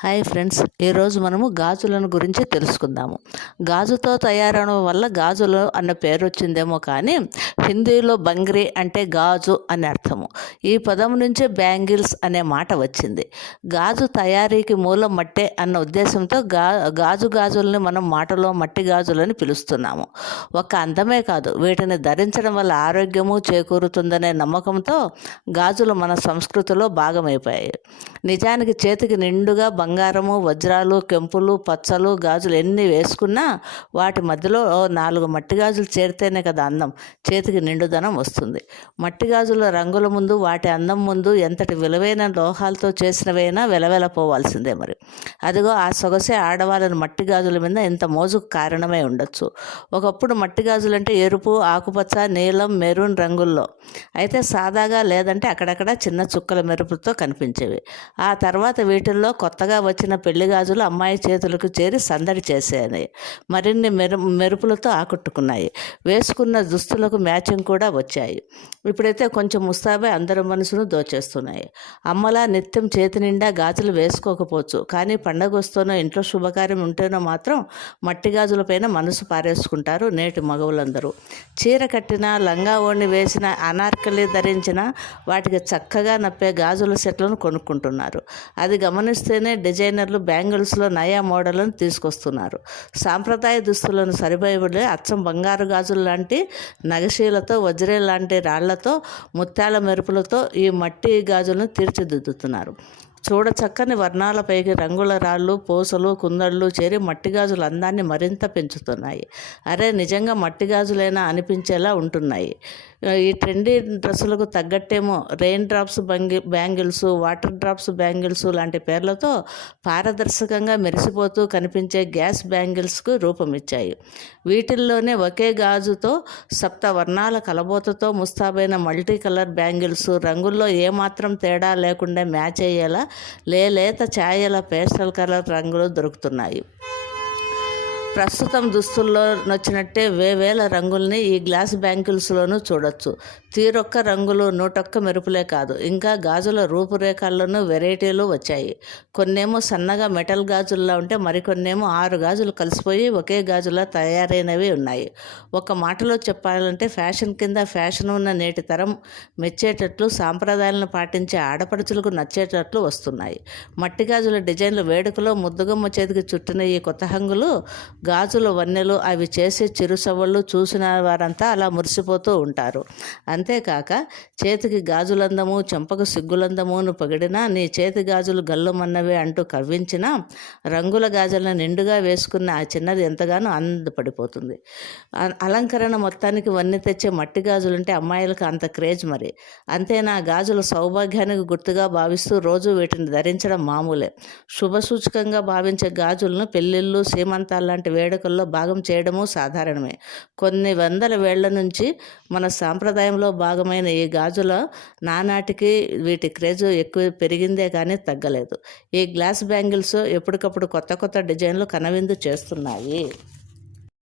Hi friends ఈరోజు మనము గాజులను గురించి తెలుసుకుందాము. గాజుతో తయారవడం వల్ల గాజులు అన్న పేరు వచ్చిందేమో కానీ హిందీలో బంగ్రీ అంటే గాజు అని అర్థము. ఈ పదం నుంచే బ్యాంగిల్స్ అనే మాట వచ్చింది. గాజు తయారీకి మూలం మట్టే అన్న ఉద్దేశంతో గా గాజు గాజుల్ని మనం మాటలో మట్టి గాజులని పిలుస్తున్నాము. ఒక అందమే కాదు వీటిని ధరించడం వల్ల ఆరోగ్యము చేకూరుతుందనే నమ్మకంతో గాజులు మన సంస్కృతిలో భాగమైపోయాయి. నిజానికి చేతికి నిండుగా బంగారము వజ్రాలు కెంపులు పచ్చలు గాజులు ఎన్ని వేసుకున్నా వాటి మధ్యలో నాలుగు మట్టి గాజులు చేరితేనే కదా అందం. చేతికి నిండుదనం వస్తుంది. మట్టి గాజుల రంగుల ముందు వాటి అందం ముందు ఎంతటి విలువైన లోహాలతో చేసినవైనా వెలవెలపోవాల్సిందే మరి. అదిగో ఆ సొగసే ఆడవాళ్ళని మట్టి గాజుల మీద ఇంత మోజుకు కారణమై ఉండొచ్చు. ఒకప్పుడు మట్టి గాజులు అంటే ఎరుపు ఆకుపచ్చ నీలం మెరూన్ రంగుల్లో. అయితే సాదాగా లేదంటే అక్కడక్కడ చిన్న చుక్కల మెరుపుతో కనిపించేవి. ఆ తర్వాత వీటిల్లో కొత్తగా వచ్చిన పెళ్ళి గాజులు అమ్మాయి చేతులకు చేరి సందడి చేసేది. మరిన్ని మెరు మెరుపులతో ఆకట్టుకున్నాయి. వేసుకున్న దుస్తులకు మ్యాచింగ్ కూడా వచ్చాయి. ఇప్పుడైతే కొంచెం ముస్తాబే అందరి మనసును దోచేస్తున్నాయి. అమ్మలా నిత్యం చేతి నిండా గాజులు వేసుకోకపోవచ్చు. కానీ పండగ వస్తూనో ఇంట్లో శుభకార్యం ఉంటేనో మాత్రం మట్టి గాజులపైన మనసు పారేసుకుంటారు నేటి మగవులందరూ. చీర కట్టిన లంగా ఓణి వేసిన అనార్కలి ధరించిన వాటికి చక్కగా నప్పే గాజుల సెట్లను కొనుక్కుంటున్నారు. అది గమనిస్తేనే డిజైనర్లు బ్యాంగిల్స్లో నయా మోడళ్ళను తీసుకొస్తున్నారు. సాంప్రదాయ దుస్తులను సరిపోయబడే అచ్చం బంగారు గాజులు లాంటి నగశీలతో వజ్రే లాంటి రాళ్ళతో ముత్యాల మెరుపులతో ఈ మట్టి గాజులను తీర్చిదిద్దుతున్నారు. చూడ చక్కని వర్ణాలపైకి రంగుల రాళ్ళు పూసలు కుందళ్ళు చేరి మట్టి గాజులు అందాన్ని మరింత పెంచుతున్నాయి. అరే నిజంగా మట్టి గాజులైనా అనిపించేలా ఉంటున్నాయి. ఈ ట్రెండీ డ్రెస్సులకు తగ్గట్టేమో రెయిన్ డ్రాప్స్ బంగి బ్యాంగిల్స్ వాటర్ డ్రాప్స్ బ్యాంగిల్స్ లాంటి పేర్లతో పారదర్శకంగా మెరిసిపోతూ కనిపించే గ్యాస్ బ్యాంగిల్స్కు రూపమిచ్చాయి. వీటిల్లోనే ఒకే గాజుతో సప్త వర్ణాల కలబోతతో ముస్తాబైన మల్టీ కలర్ బ్యాంగిల్స్ రంగుల్లో ఏమాత్రం తేడా లేకుండా మ్యాచ్ అయ్యేలా లేలేత ఛాయల పేస్టల్ కలర్ రంగులు దొరుకుతున్నాయి. ప్రస్తుతం దుస్తుల్లో నచ్చినట్టే వేవేల రంగుల్ని ఈ గ్లాస్ బ్యాంకిల్స్లోనూ చూడొచ్చు. తీరొక్క రంగులు నూటొక్క మెరుపులే కాదు ఇంకా గాజుల రూపురేఖల్లోనూ వెరైటీలు వచ్చాయి. కొన్నేమో సన్నగా మెటల్ గాజుల్లా ఉంటే మరికొన్నేమో ఆరు గాజులు కలిసిపోయి ఒకే గాజులా తయారైనవి ఉన్నాయి. ఒక మాటలో చెప్పాలంటే ఫ్యాషన్ కింద ఫ్యాషన్ ఉన్న నేటి తరం మెచ్చేటట్లు సాంప్రదాయాలను పాటించే ఆడపడుచులకు నచ్చేటట్లు వస్తున్నాయి. మట్టి గాజుల డిజైన్లు వేడుకలో ముద్దుగమ్మ చేతికి చుట్టిన ఈ కొత్త హంగులు గాజుల వన్నెలు అవి చేసే చిరుసవళ్ళు చూసిన వారంతా అలా మురిసిపోతూ ఉంటారు. అంతేకాక చేతికి గాజులందము చెంపకు సిగ్గులందమును పగిడినా నీ చేతి గాజులు గల్లుమన్నవే అంటూ కవ్వించిన రంగుల గాజులను నిండుగా వేసుకున్న ఆ చిన్నది ఎంతగానో ఆనందపడిపోతుంది. అలంకరణ మొత్తానికి వన్నె తెచ్చే మట్టి గాజులుంటే అమ్మాయిలకు అంత క్రేజ్ మరి. అంతేనా గాజులు సౌభాగ్యానికి గుర్తుగా భావిస్తూ రోజు వీటిని ధరించడం మామూలే. శుభసూచకంగా భావించే గాజులను పెళ్ళిళ్ళు సీమంతాలు లాంటి వేడుకల్లో భాగం చేయడము సాధారణమే. కొన్ని వందల వేళ్ళ నుంచి మన సాంప్రదాయంలో భాగమైన ఈ గాజుల నానాటికి వీటి క్రేజ్ ఎక్కువ పెరిగిందే కానీ తగ్గలేదు. ఈ గ్లాస్ బ్యాంగిల్స్ ఎప్పటికప్పుడు కొత్త కొత్త డిజైన్లు కనవిందు చేస్తున్నాయి.